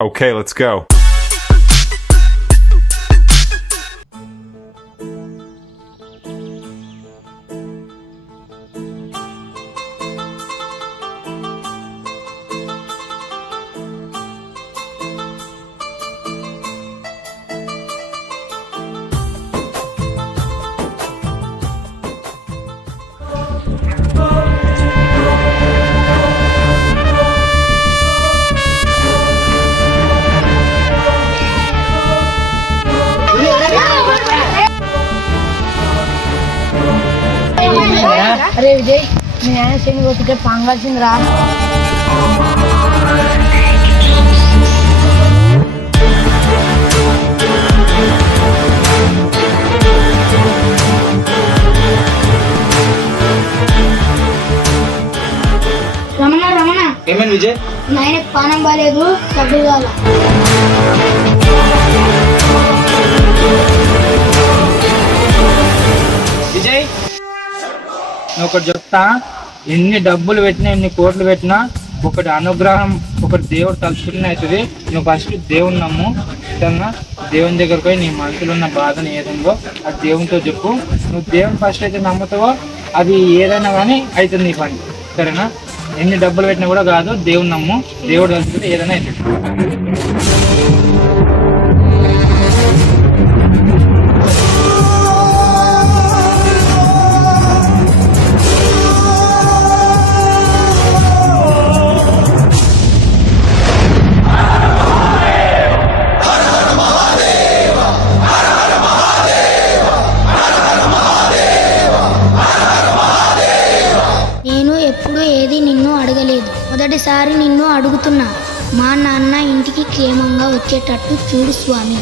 Okay, let's go. అరే విజయ్, మీ ఆయన శని కొట్టుకే పంగాల్సింది రా. రమణ రమణ, ఏమేమి విజయ్? నాయనకు పానం బాలేదు, డబ్బులు కావాలా? విజయ్ నువ్వు ఒకటి చెప్తా, ఎన్ని డబ్బులు పెట్టినా ఎన్ని కోట్లు పెట్టినా ఒకటి అనుగ్రహం, ఒకటి దేవుడు తలుచుకునే అవుతుంది. నువ్వు ఫస్ట్ దేవుని నమ్ము, సరేనా? దేవుని దగ్గర పోయి నీ మనసులో ఉన్న బాధను ఏదుందో అది దేవునితో చెప్పు. నువ్వు దేవుని ఫస్ట్ అయితే నమ్ముతావో అది ఏదైనా కానీ అవుతుంది నీ పని, సరేనా? ఎన్ని డబ్బులు పెట్టినా కూడా కాదు, దేవుని నమ్ము, దేవుడు తలుచుకుంటే ఏదైనా అవుతుంది. నేను ఎప్పుడు ఏది నిన్ను అడగలేదు, మొదటిసారి నిన్ను అడుగుతున్నా. మా నాన్న ఇంటికి క్షేమంగా వచ్చేటట్టు చూడు స్వామి.